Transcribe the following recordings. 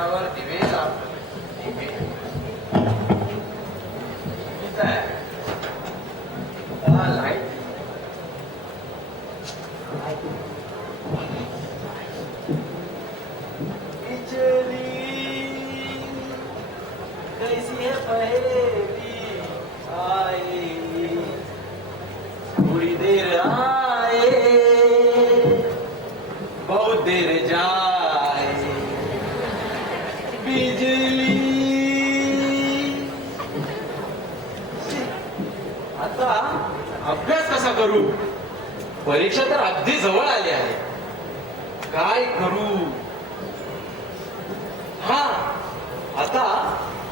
रस्त्यावर दिवे लावले. दिवे लाईट बिजली कैसी है पहेली आए थोड़ी देर आए बहुत देर जाए बिजली. आता अभ्यास कसा करू? परीक्षा तर अगदी जवळ आली आहे. काय करू? हा आता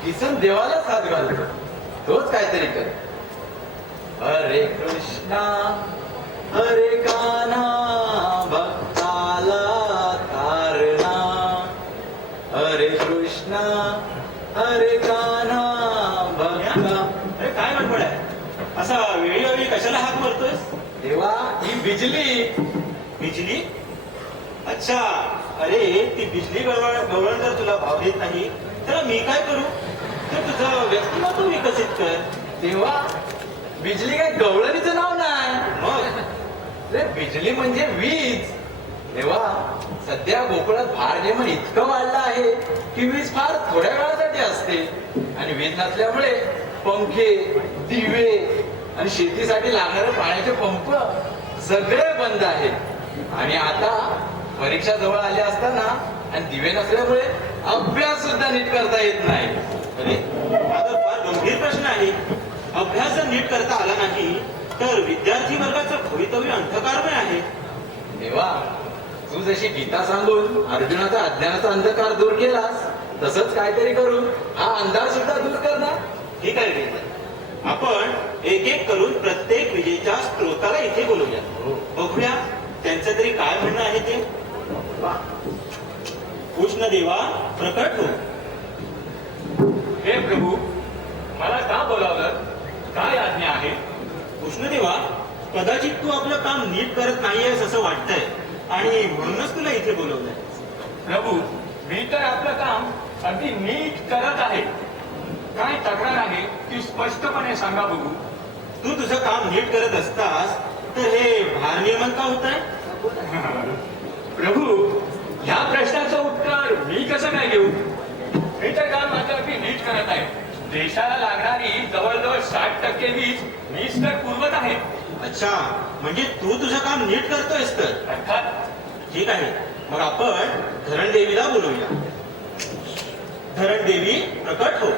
किसन देवालाच हात घालतो. तोच काहीतरी कर. हरे कृष्णा हरे कान्हा भक्ताला तारणा. हरे कृष्णा हरे कान्हा भक्ता. अरे काय गडबड आहे? असा वेळोवेळी कशाला हात मारतोयस? देवा ही बिजली. बिजली? अच्छा. अरे ती बिजली गवळण जर तुला भाव देत नाही तर मी काय करू? तर तुझं व्यक्तिमत्व विकसित कर. देवा बिजली काय गवळणीचं नाव नाही. मग रे बिजली म्हणजे वीज. देवा सध्या गोकुळात भारनियमन इतकं वाढलं आहे की वीज फार थोड्या वेळासाठी असते. आणि वीज नसल्यामुळे पंखे दिवे आणि शेतीसाठी लागणारे पाण्याचे पंप सगळे बंद आहेत. आणि आता परीक्षा जवळ आली असताना आणि दिवे नसल्यामुळे अभ्यास सुद्धा नीट करता येत नाही. अरे हा तर फार गंभीर प्रश्न आहे. अभ्यास जर नीट करता आला नाही तर विद्यार्थी वर्गाचं भवितव्य अंधकारमय आहे. देवा तू जशी गीता सांगून अर्जुनाचा अज्ञानाचा अंधकार दूर केलास तसंच काहीतरी करून हा अंधार सुद्धा दूर करणार. ठीक आहे रे. आपण एक एक करून प्रत्येक विजेच्या स्त्रोताला इथे बोलवूया. बघूया त्यांचं तरी काय म्हणणं आहे ते. कृष्ण देवा प्रकट हो. हे प्रभू मला का बोलावलं? काय आज्ञा आहे? कृष्णदेवा कदाचित तू आपलं काम नीट करत नाहीयेस असं वाटतंय आणि म्हणूनच तुला इथे बोलवलंय. प्रभू मी तर आपलं काम अगदी नीट करत आहे. काय तक्रार आहे ती स्पष्टपणे सांगा बघू. तू तुझं काम नीट करत असतास तर हे भारनियमन का होत आहे? प्रभू ह्या प्रश्नाचं उत्तर मी कसं काय देऊ? मी तर काम माझं अगदी नीट करत आहे. देशाला लागणारी जवळजवळ 60% वीज मीच तर पुरवत आहे. अच्छा म्हणजे तू तुझं काम नीट करतोयस तर. अर्थात. ठीक आहे मग आपण धरणदेवीला बोलवूया. धरणदेवी प्रकट हो.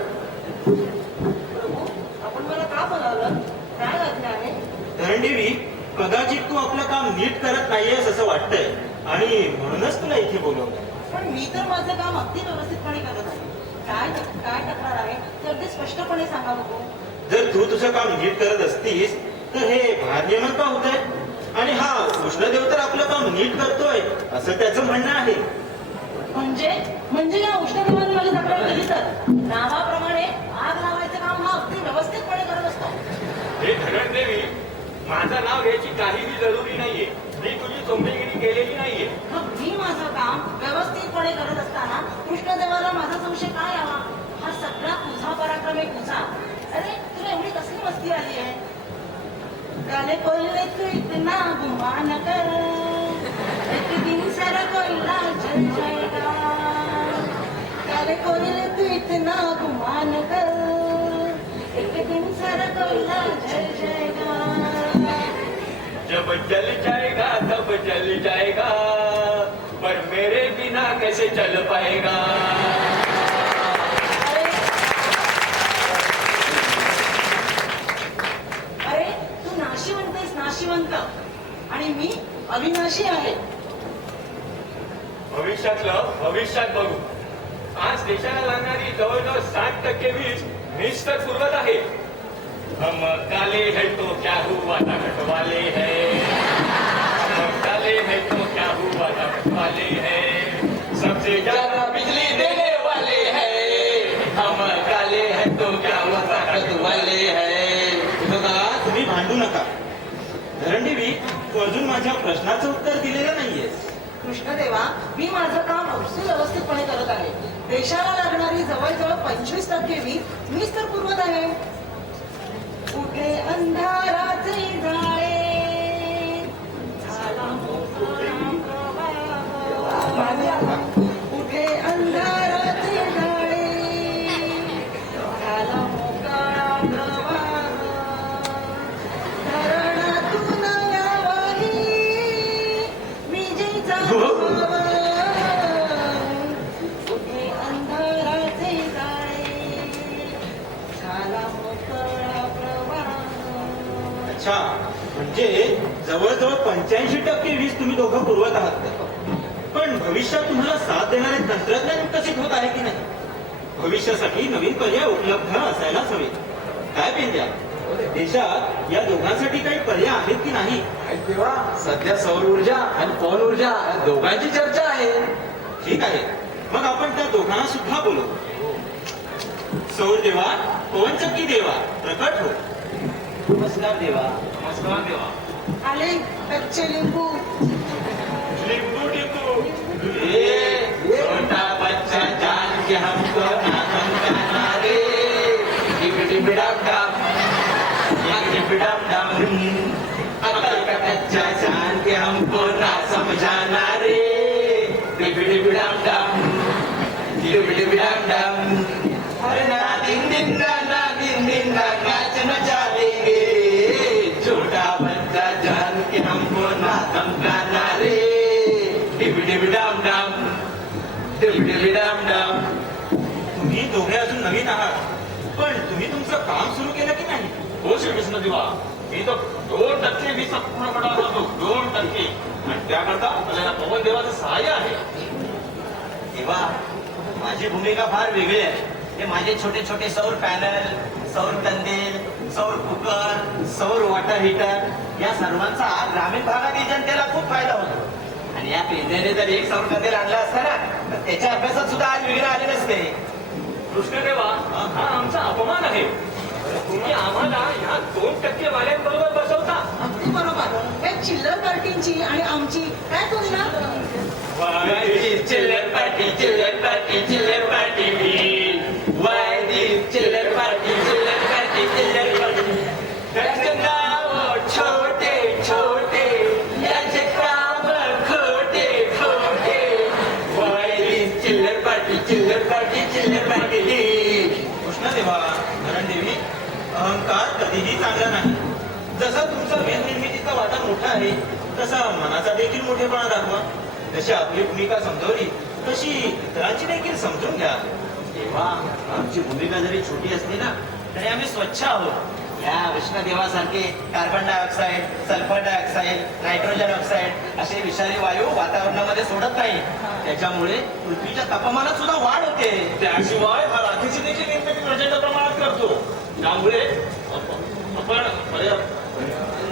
आपण मला का बोलावलं? काय आज्ञा आहे? धरणदेवी कदाचित तू आपलं काम नीट करत नाहीयेस असं वाटतंय आणि म्हणूनच तुला इथे बोलवलंय. पण मी तर माझं काम अगदी व्यवस्थितपणे करत आहे. काय तक्रार आहे ते अगदी स्पष्टपणे सांगा बघू. जर तू तुझं काम नीट करत असतीस तर हे भारनियमन का होत आहे? आणि हा कृष्णदेव तर आपलं काम नीट करतोय असं त्याचं म्हणणं आहे. म्हणजे या उष्णदेवाने माझी तक्रार केली तर नावाप्रमाणे आग लावायचं काम हा अगदी व्यवस्थितपणे करत असतो. हे धरणदेवी माझं नाव घ्यायची काहीही जरुरी नाहीये. मी तुझी चोंबेगिरी केलेली नाहीये. मग मी माझं काम व्यवस्थितपणे करत असताना कृष्णदेवाला माझा संशय काय यावा? हा सगळा तुझा पराक्रम आहे तुझा. अरे तुला एवढी कसली मस्ती आली आहे? काले कोल्हे तू इतना गुमान कर एक दिन सारा कोयला जल जाएगा. काले कोल्हे तू इतना गुमान कर एक दिन सारा कोयला जल जाएगा. जब जल जाएगा तब जल जाएगा पर मेरे बिना कैसे चल पाएगा. अरे तू नाशिवंत आहेस नाशिवंत आणि मी अविनाशी आहे. भविष्यातलं भविष्यात बघू. आज देशाला लागणारी जवळजवळ 60% वीज मीच तर पुरवत आहे. हम काले है तो क्या हुआ ताकत वाले है. हम काले है तो क्या हुआ ताकत वाले है. सबसे ज्यादा बिजली देने वाले हैं. हम काले है तो क्या हुआ ताकत वाले है. तुम्ही भांडू नका. धरणदेवी तू अजून माझ्या प्रश्नाचं उत्तर दिलेलं नाहीयेस. कृष्णदेवा मी माझं काम अगदी व्यवस्थितपणे करत आहे. 25% वीज मीच तर पुरवत आहे. कुठे अंधाराचे जाळे झाला मोकळा प्रवाह. कुठे अंधाराचे जाळे झाला मोकळा प्रवाह. धरणातून यावाही विजेचा प्रवाह. कुठे अंधाराचे जाळे झाला मोकळा प्रवाह. अच्छा, म्हणजे जवळजवळ 85% वीज तुम्ही दोघं पुरवत आहात. पण भविष्यात तुम्हाला साथ देणारे तंत्रज्ञान विकसित होत आहे की नाही? भविष्यासाठी नवीन पर्याय उपलब्ध असायलाच हवे. काय पेंद्या, देशात या दोघांसाठी काही पर्याय आहेत की नाही? तेव्हा सध्या सौर ऊर्जा आणि पवन ऊर्जा या दोघांची चर्चा आहे. ठीक आहे, मग आपण त्या दोघांना सुद्धा बोलू. सौर देवा, पवनचक्की देवा, प्रकट हो. नमस्कार देवा. नमस्कार देवा. आले कच्चे लिंबू. लिंबू टिंबू. छोटा बच्चा जान के हमको ना समझाना रे. डिबिडिबिडम डम, डिबिडिबिडम डम. अकल का कच्चा जान के हमको ना समझाना रे. डिबिडिबिडम डम, डिबिडिबिडम डम. अरे ना दिन दिन ना दिन दिन नाचना चालेंगे. छोटा बच्चा जान के हमको ना समझाना रे. डिबिडिबिडम डम, डिबिडिबिडम डम. तुम्ही दोघे अजून नवीन आहात, पण तुम्ही तुमचं काम सुरू केलं की नाही? हो श्रीकृष्ण देवा, मी तर 2% वीज पूर्ण पडायला होतो. 2%. आणि त्याकरता आपल्याला पवन देवाचं सहाय्य आहे. तेव्हा माझी भूमिका फार वेगळी आहे. हे माझे छोटे छोटे सौर पॅनल, सौर कंदील, सौर कुकर, सौर वॉटर हीटर या सर्वांचा ग्रामीण भागातील जनतेला खूप फायदा होतो. आणि या पेंद्याने जर एक सौर कंदील आणला असता ना, तर त्याच्या अभ्यासात सुद्धा आज विघ्न आले नसते. कृष्णदेवा, हा आमचा अपमान आहे. तुम्ही आम्हाला ह्या 2% वाल्यांबरोबर बसवता. अगदी बरोबर. या चिल्लर पार्टींची आणि आमची काय तुलना? चिल्लर पार्टी, चिल्लर पार्टी, चिल्लर पार्टी मी. Why this चिल्लर पार्टी, चिल्लर पार्टी, चिल्लर पार्टी. त्याचे नाव छोटे छोटे, याचे काम खोटे खोटे. Why this चिल्लर पार्टी, चिल्लर पार्टी, चिल्लर पार्टी. कृष्णदेवा, धरणदेवी, अहंकार कधीही चांगला नाही. जसा तुमचा वेद निर्मितीचा वाटा मोठा आहे, तसा मनाचा देखील मोठेपणा दाखवा. जशी आपली भूमिका समजवली, तशी इतरांची देखील समजून घ्या. तेव्हा आमची भूमिका जरी छोटी असली ना, तरी आम्ही स्वच्छ आहोत. या विष्णुदेवासारखे carbon dioxide, sulphur dioxide, nitrogen oxide असे विषारी वायू वातावरणामध्ये सोडत नाही. त्याच्यामुळे पृथ्वीच्या तापमानात सुद्धा वाढ होते. त्याशिवाय हा राखेची देखील निर्मिती प्रचंड प्रमाणात करतो. त्यामुळे आपण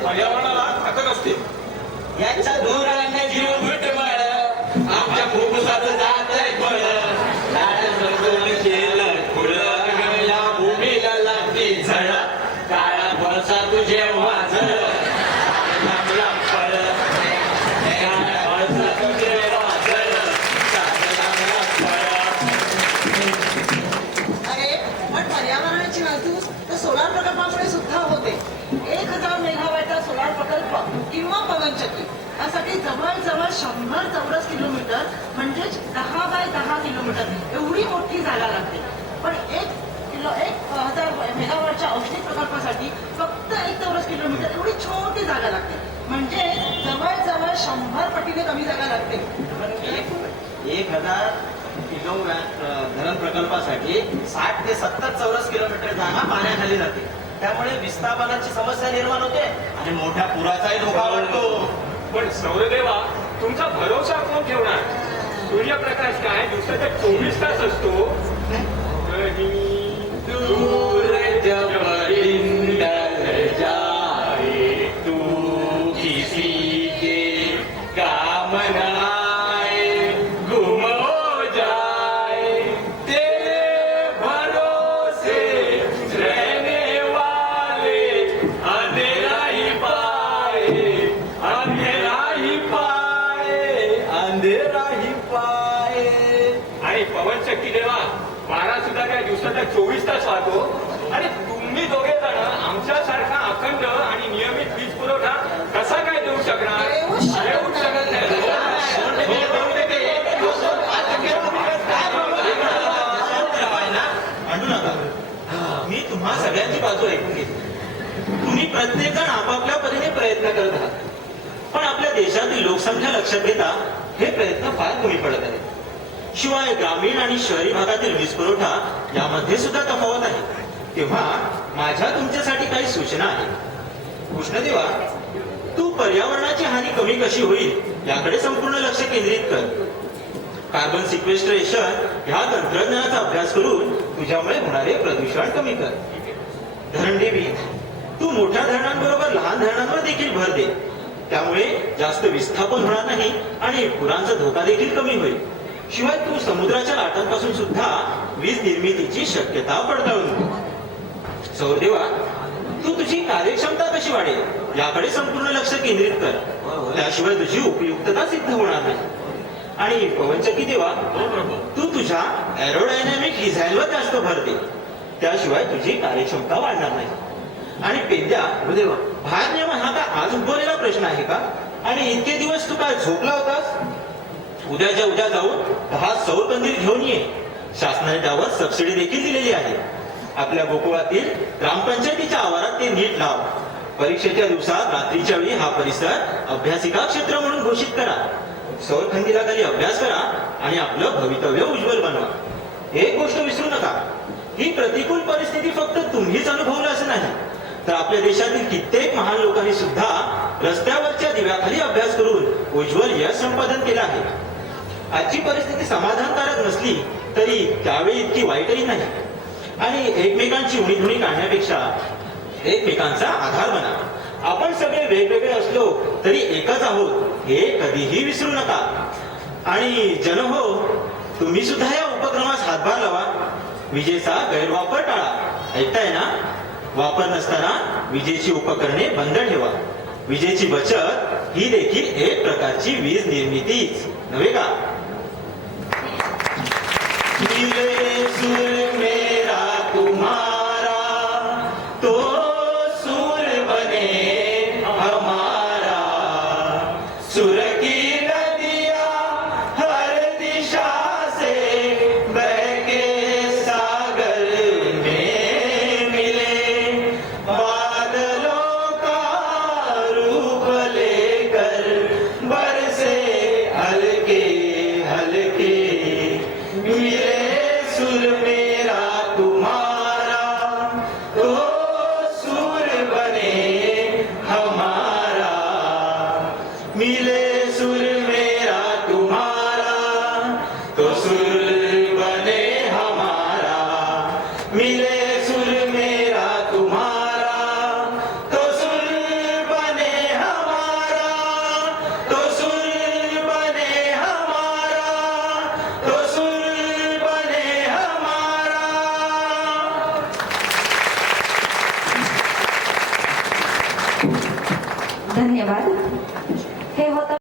पर्यावरणाला घातक असते. याच्या धुराने जीव घुटमळ, आमच्या फुफ्फुसाचं जातंय फळ. लाड समजून केलं खुळं, या भूमीला लागली झळ. काळा कोळसा तुझे वाझळ, लागला फळ. काळा कोळसा तुझे वाझळ, लागला फळ. अरे पण पर्यावरणाची नासधूस तर सोलार प्रकल्पामुळे सुद्धा होते. 1000 मेगावॅटचा सोलार प्रकल्प किंवा पवनचक्की यासाठी जवळजवळ 100 चौरस किलोमीटर म्हणजेच 10 बाय 10 किलोमीटर एवढी मोठी जागा लागते. पण 1000 मेगावॅटच्या औष्णिक प्रकल्पासाठी फक्त 1 चौरस किलोमीटर एवढी छोटी जागा लागते. म्हणजे जवळजवळ 100 पटीने कमी जागा लागते. 1000 किलोवॅट धरण प्रकल्पासाठी 60 ते 70 चौरस किलोमीटर जागा पाण्याखाली जाते. त्यामुळे विस्थापनाची समस्या निर्माण होते आणि मोठ्या पुराचाही धोका वाढतो. पण सौरदेवा, तुमचा भरोसा कोण ठेवणार? सूर्यप्रकाश काय दिवसाचे 24 तास असतो. कहीं दूर जब इंदर जाए, तू किसी के काम न आए. गुम हो जाए तेरे भरोसे रहने वाले, अंधेरा ही पाए, अंधेरा ही पाए, अंधेरा ही पाए. आणि पवनचक्की देवा, वारा सुद्धा काय दिवसाचा 24 तास वाहतो. आणि तुम्ही दोघे जण आमच्यासारखा अखंड आणि नियमित वीज पुरवठा कसा काय देऊ शकणार? देऊ शकत नाही. भांडू नका. मी तुम्हा सगळ्यांची बाजू ऐकून घेतली. तुम्ही प्रत्येकजण आपापल्या परीने प्रयत्न करत आहात. पण आपल्या देशातील लोकसंख्या लक्षात घेता हे प्रयत्न फार कमी पडत आहेत. शिवाय ग्रामीण आणि शहरी भागातील वीज पुरवठा यामध्ये सुद्धा तफावत आहे. तेव्हा माझ्या तुमच्यासाठी काही सूचना आहेत. कृष्णदेवा, तू पर्यावरणाची हानी कमी कशी होईल याकडे संपूर्ण लक्ष केंद्रित कर. कार्बन सिक्वेस्ट्रेशन ह्या तंत्रज्ञानाचा अभ्यास करून तुझ्यामुळे होणारे प्रदूषण कमी कर. धरणदेवी, तू मोठ्या धरणांबरोबर लहान धरणांवर देखील भर दे. त्यामुळे जास्त विस्थापन होणार नाही आणि पुरांचा धोका देखील कमी होईल. शिवाय तू समुद्राच्या लाटांपासून सुद्धा वीज निर्मितीची शक्यता पडताळून घे. सौरदेवा, तू तुझी कार्यक्षमता कशी वाढेल याकडे संपूर्ण लक्ष केंद्रित कर. त्याशिवाय तुझी उपयुक्तता सिद्ध होणार नाही. आणि पवनचक्की देवा, तू तुझ्या एरोडायनॅमिक डिझाईनवर जास्त भर दे. त्याशिवाय तुझी कार्यक्षमता वाढणार नाही. आणि पेंद्या, भार नियम हा का आज उद्भवलेला प्रश्न आहे का? आणि इतके दिवस तू काय झोपला होतास? उद्याच्या उद्या जाऊन 10 सौर कंदील घेऊन ये. शासनाने त्यावर सबसिडी देखील दिलेली आहे. आपल्या गोकुळातील ग्रामपंचायतीच्या आवारात ते नीट लाव. परीक्षेच्या दिवसात रात्रीच्या वेळी हा परिसर अभ्यासिका क्षेत्र म्हणून घोषित करा. सौर कंदिलाखाली अभ्यास करा आणि आपलं भवितव्य उज्ज्वल बनवा. एक गोष्ट विसरू नका, ही प्रतिकूल परिस्थिती फक्त तुम्हीच अनुभवलं असं नाही, तर आपल्या देशातील कित्येक महान लोकांनी सुद्धा रस्त्यावरच्या दिव्याखाली अभ्यास करून उज्ज्वल यश संपादन केलं आहे. आजची परिस्थिती समाधानकारक नसली तरी त्यावेळी इतकी वाईटही नाही. आणि एकमेकांची उणीधुणी काढण्यापेक्षा एकमेकांचा आधार बना. आपण सगळे वेगवेगळे असलो तरी एकच आहोत हे कधीही विसरू नका. आणि जन हो, तुम्ही सुद्धा या उपक्रमास हातभार लावा. विजेचा गैरवापर टाळा. ऐकताय ना? वापर नसताना विजेची उपकरणे बंद ठेवा. विजेची बचत ही देखील एक प्रकारची वीज निर्मितीच नव्हे का? मिले सुर मेरा तुम्हारा, तो सुर बने हमारा. सुर की नदियां हर दिशा से बह के सागर में मिले. बादलों का रूप लेकर बरसे हल्के हल्के. मिले सुर मेरा तुम्हारा, तो सुर बने हमारा. मिले सुर मेरा तुम्हारा, तो सुर बने हमारा. मिले सुर मेरा तुम्हारा, तो सुर बने हमारा. तो सुर बने हमारा. तो सुर बने हमारा. धन्यवाद.